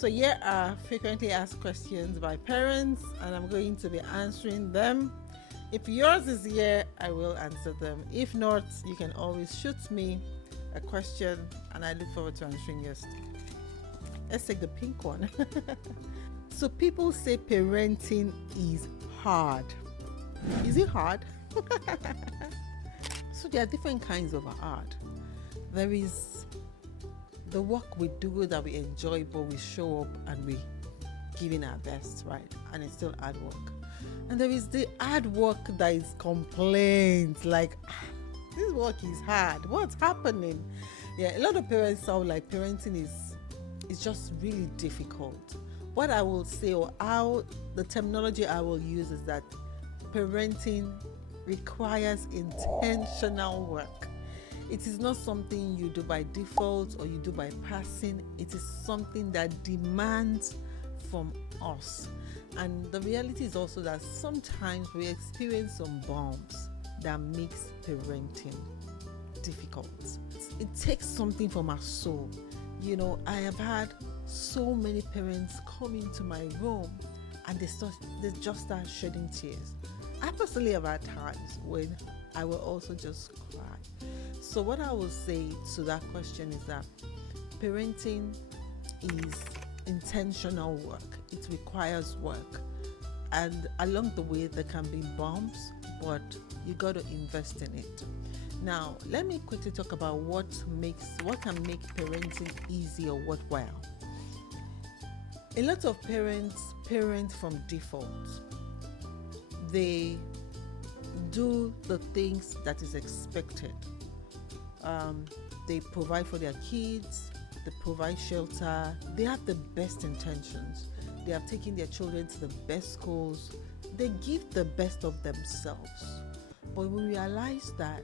So here are frequently asked questions by parents, and I'm going to be answering them. If yours is here, I will answer them. If not, you can always shoot me a question, and I look forward to answering yours. Let's take the pink one. So people say parenting is hard. Is it hard? So there are different kinds of hard. There is the work we do that we enjoy, but we show up and we give in our best, right? And it's still hard work. And there is the hard work that is complaints, like, this work is hard. What's happening? Yeah, a lot of parents sound like parenting is just really difficult. What I will say, or how the terminology I will use, is that parenting requires intentional work. It is not something you do by default or you do by passing. It is something that demands from us. And the reality is also that sometimes we experience some bumps that makes parenting difficult. It takes something from our soul. You know, I have had so many parents come into my room and they just start shedding tears. I personally have had times when I will also just cry. So what I will say to that question is that parenting is intentional work. It requires work. And along the way, there can be bumps, but you got to invest in it. Now, let me quickly talk about what can make parenting easy or worthwhile. A lot of parents parent from default. They do the things that is expected. They provide for their kids, they provide shelter, they have the best intentions. They have taken their children to the best schools. They give the best of themselves. But we realize that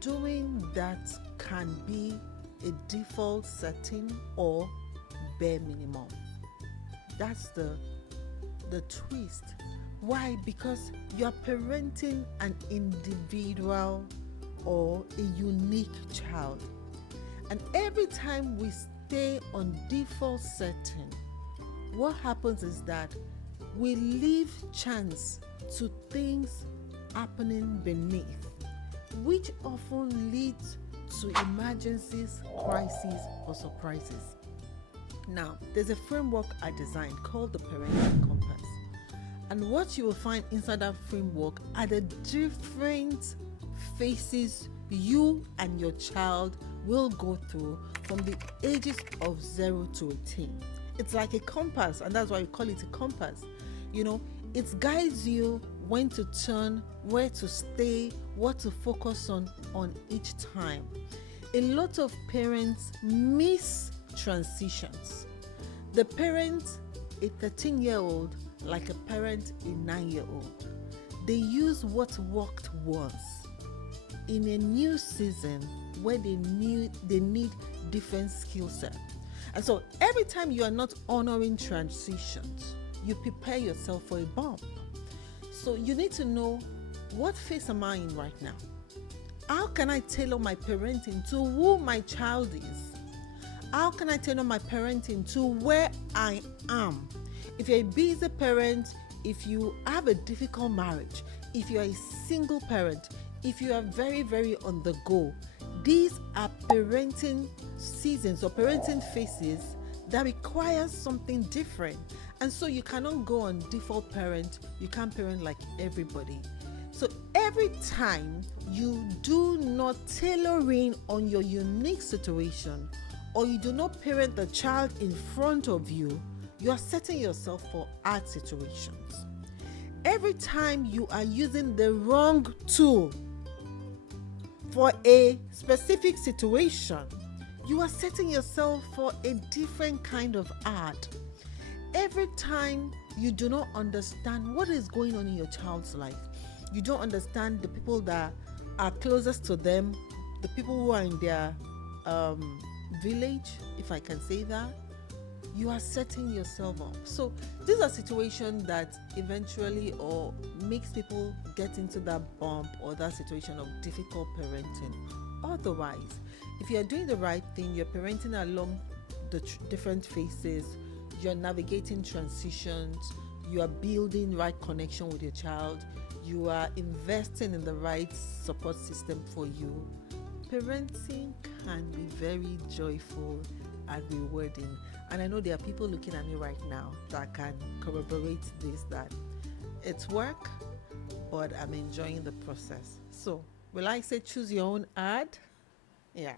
doing that can be a default setting or bare minimum. That's the twist. Why? Because you're parenting an individual or a unique child. And every time we stay on default setting, what happens is that we leave chance to things happening beneath, which often leads to emergencies, crises, or surprises. Now, there's a framework I designed called the Parenting Compass. And what you will find inside that framework are the different phases you and your child will go through from the ages of 0 to 18. It's like a compass, and that's why we call it a compass. You know, it guides you when to turn, where to stay, what to focus on each time. A lot of parents miss transitions. The parent, a 13-year-old, like a parent, a 9-year-old. They use what worked once in a new season where they need different skill set. And so every time you are not honoring transitions, you prepare yourself for a bump. So you need to know, what phase am I in right now? How can I tailor my parenting to who my child is? How can I tailor my parenting to where I am? If you're a busy parent, if you have a difficult marriage, if you're a single parent, if you are very, very on the go, these are parenting seasons or parenting phases that require something different. And so you cannot go on default parent. You can't parent like everybody. So every time you do not tailor in on your unique situation, or you do not parent the child in front of you, you are setting yourself for hard situations. Every time you are using the wrong tool for a specific situation, you are setting yourself for a different kind of art. Every time you do not understand what is going on in your child's life, you don't understand the people that are closest to them, the people who are in their village, if I can say that, you are setting yourself up. So these are situations that eventually or makes people get into that bump or that situation of difficult parenting. Otherwise, if you are doing the right thing, you're parenting along the different phases, you're navigating transitions, you are building right connection with your child, you are investing in the right support system for you. Parenting can be very joyful and rewarding. And I know there are people looking at me right now that can corroborate this, that it's work, but I'm enjoying the process. So, will I say choose your own ad? Yeah.